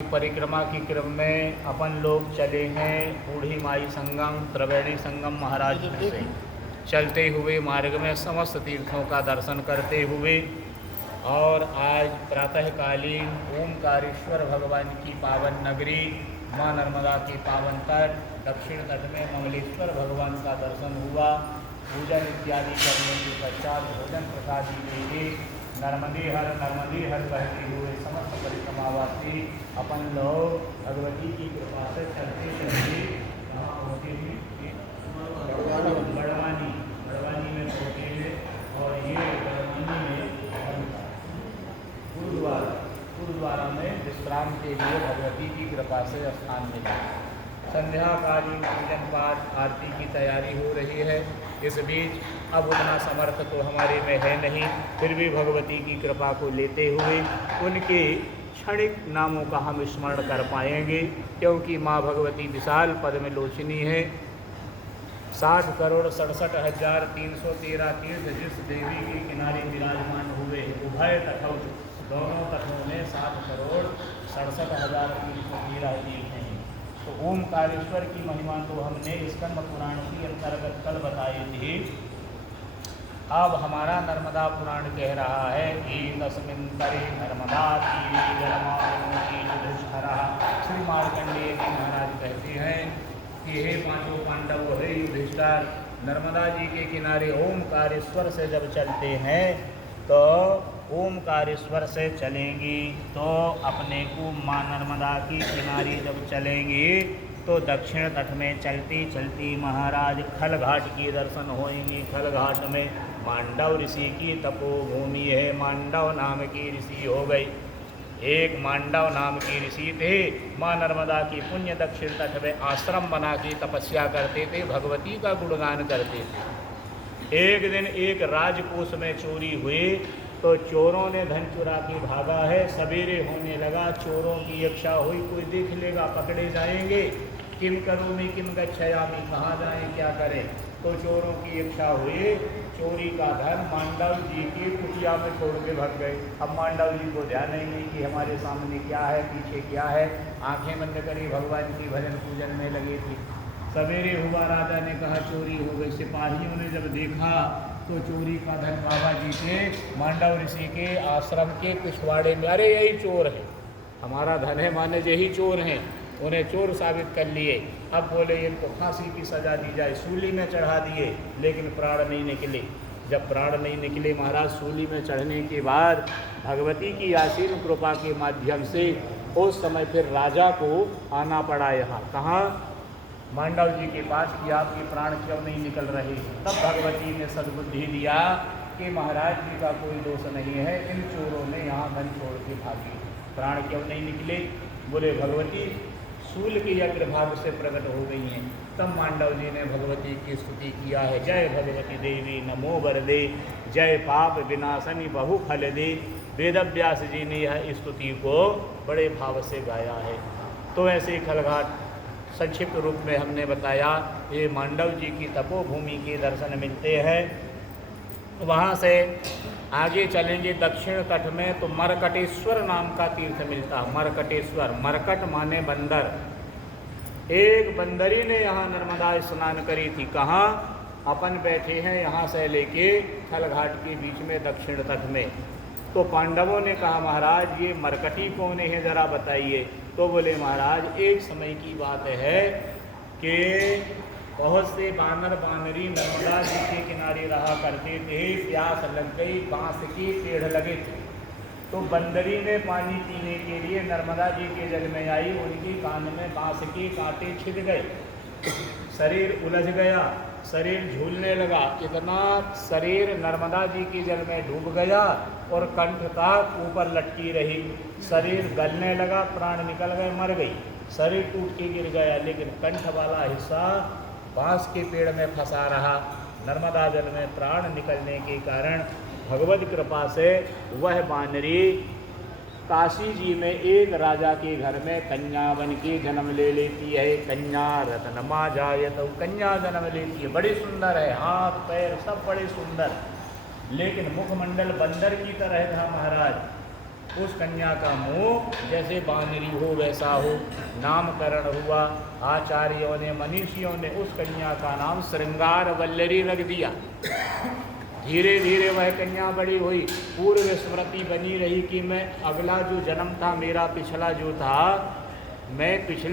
परिक्रमा की क्रम में अपन लोग चले हैं बूढ़ी माई संगम त्रिवेणी संगम महाराज से चलते हुए मार्ग में समस्त तीर्थों का दर्शन करते हुए और आज प्रातःकालीन ओमकारेश्वर भगवान की पावन नगरी माँ नर्मदा के पावन तट दक्षिण तट में मंगलेश्वर भगवान का दर्शन हुआ। पूजन इत्यादि करने के पश्चात भोजन प्रसादी देंगे। नर्मदे हर कहते हुए समस्त परिक्रमावासी अपन लोग भगवती की कृपा से चलते चलते कहाँ पहुँचे हैं? बड़वानी में पहुँचे हैं। और ये बड़वानी में गुरुद्वारा में विश्राम के लिए भगवती की कृपा से स्थान मिला। संध्याकालीन पूजन पाठ आरती की तैयारी हो रही है। इस बीच अब उतना समर्थ तो हमारे में है नहीं, फिर भी भगवती की कृपा को लेते हुए उनके क्षणिक नामों का हम स्मरण कर पाएंगे, क्योंकि माँ भगवती विशाल पद में लोचनी है। 60,67,313 तीर्थ जिस देवी के किनारे विराजमान हुए उभय तटों दोनों तटों में 60,67,313 तीर्थ हैं। तो ओमकारेश्वर की महिमा तो हमने स्कंद पुराण की अंतर्गत कल बताई थी। अब हमारा नर्मदा पुराण कह रहा है कि तस्मिन् तरे नर्मदा तीरे जलमानोकी युधिष्ठिरः। श्री मार्कंडेय जी महाराज कहते हैं कि हे पांचों पांडव, हे युधिष्ठिर, नर्मदा जी के किनारे ओमकारेश्वर से जब चलते हैं तो ओमकारेश्वर से चलेंगी तो अपने को माँ नर्मदा की किनारे जब चलेंगी तो दक्षिण तट में चलती चलती महाराज खल घाट की दर्शन होंगी। खल घाट में मांडव ऋषि की तपोभूमि है। मांडव नाम की ऋषि हो गई। एक मांडव नाम की ऋषि थे, माँ नर्मदा की पुण्य दक्षिण तट में आश्रम बना के तपस्या करते थे, भगवती का गुणगान करते थे। एक दिन एक राजकोष में चोरी हुई तो चोरों ने धन चुरा के भागा है। सवेरे होने लगा, चोरों की इच्छा हुई कोई देख लेगा पकड़े जाएंगे। किम करोमि किम गच्छयामि, कहाँ जाएं क्या करें। तो चोरों की इच्छा हुई चोरी का धन मांडव जी की कुटिया में छोड़ के भाग गए। अब मांडव जी को ध्यान ही नहीं कि हमारे सामने क्या है पीछे क्या है। आंखें बंद करी भगवान की भजन पूजन में लगी थी। सवेरे हुआ, राजा ने कहा चोरी हो गई। सिपाहियों ने जब देखा तो चोरी का धन बाबा जी के मांडव ऋषि के आश्रम के पिछवाड़े में, अरे यही चोर है, हमारा धन है माने यही चोर हैं। उन्हें चोर साबित कर लिए। अब बोले इनको फांसी की सजा दी जाए, सूली में चढ़ा दिए, लेकिन प्राण नहीं निकले। जब प्राण नहीं निकले महाराज, सूली में चढ़ने के बाद भगवती की आशीर् कृपा के माध्यम से उस समय फिर राजा को आना पड़ा यहाँ, कहाँ, मांडव जी के पास कि आपके प्राण क्यों नहीं निकल रहे। तब भगवती ने सद्बुद्धि दिया कि महाराज जी का कोई दोष नहीं है, इन चोरों ने यहाँ धन छोड़ के भागे, प्राण क्यों नहीं निकले। बोले भगवती शूल के अग्रभाग से प्रकट हो गई हैं। तब मांडव जी ने भगवती की स्तुति किया है, जय भगवती देवी नमो वरदे, जय पाप विनाशनी बहु फल दे। वेदव्यास जी ने यह स्तुति को बड़े भाव से गाया है। तो ऐसे खलघाट संक्षिप्त रूप में हमने बताया, ये मांडव जी की तपोभूमि के दर्शन मिलते हैं। वहाँ से आगे चलेंगे दक्षिण तट में तो मरकटेश्वर नाम का तीर्थ मिलता। मरकटेश्वर, मरकट माने बंदर। एक बंदरी ने यहाँ नर्मदा स्नान करी थी। कहाँ, अपन बैठे हैं यहाँ से लेके खल घाट के बीच में दक्षिण तट में। तो पांडवों ने कहा महाराज ये मरकटी कौन है जरा बताइए। तो बोले महाराज एक समय की बात है कि बहुत से बानर बानरी नर्मदा जी के किनारे रहा करते थे। प्यास लग गई, बांस के पेड़ लगे थे, तो बंदरी ने पानी पीने के लिए नर्मदा जी के जल में आई। उनके कान में बांस के कांटे छिद गए, शरीर उलझ गया, शरीर झूलने लगा। इतना शरीर नर्मदा जी के जल में डूब गया और कंठ तक ऊपर लटकी रही। शरीर गलने लगा, प्राण निकल गए, मर गई, शरीर टूट के गिर गया, लेकिन कंठ वाला हिस्सा बांस के पेड़ में फंसा रहा। नर्मदा जल में प्राण निकलने के कारण भगवत कृपा से वह बानरी काशी जी में एक राजा के घर में कन्या बन के जन्म ले लेती है। कन्या रत्न माँ जाए तो कन्या जन्म लेती है, बड़ी सुंदर है, हाथ पैर सब बड़े सुंदर, लेकिन मुखमंडल बंदर की तरह था महाराज। उस कन्या का मुँह जैसे बानरी हो वैसा हो। नामकरण हुआ, आचार्यों ने, मनीषियों ने उस कन्या का नाम श्रृंगार वल्लरी रख दिया। धीरे धीरे वह कन्या बड़ी हुई, पूर्व स्मृति बनी रही कि मैं अगला जो जन्म था मेरा पिछला जो था, मैं पिछले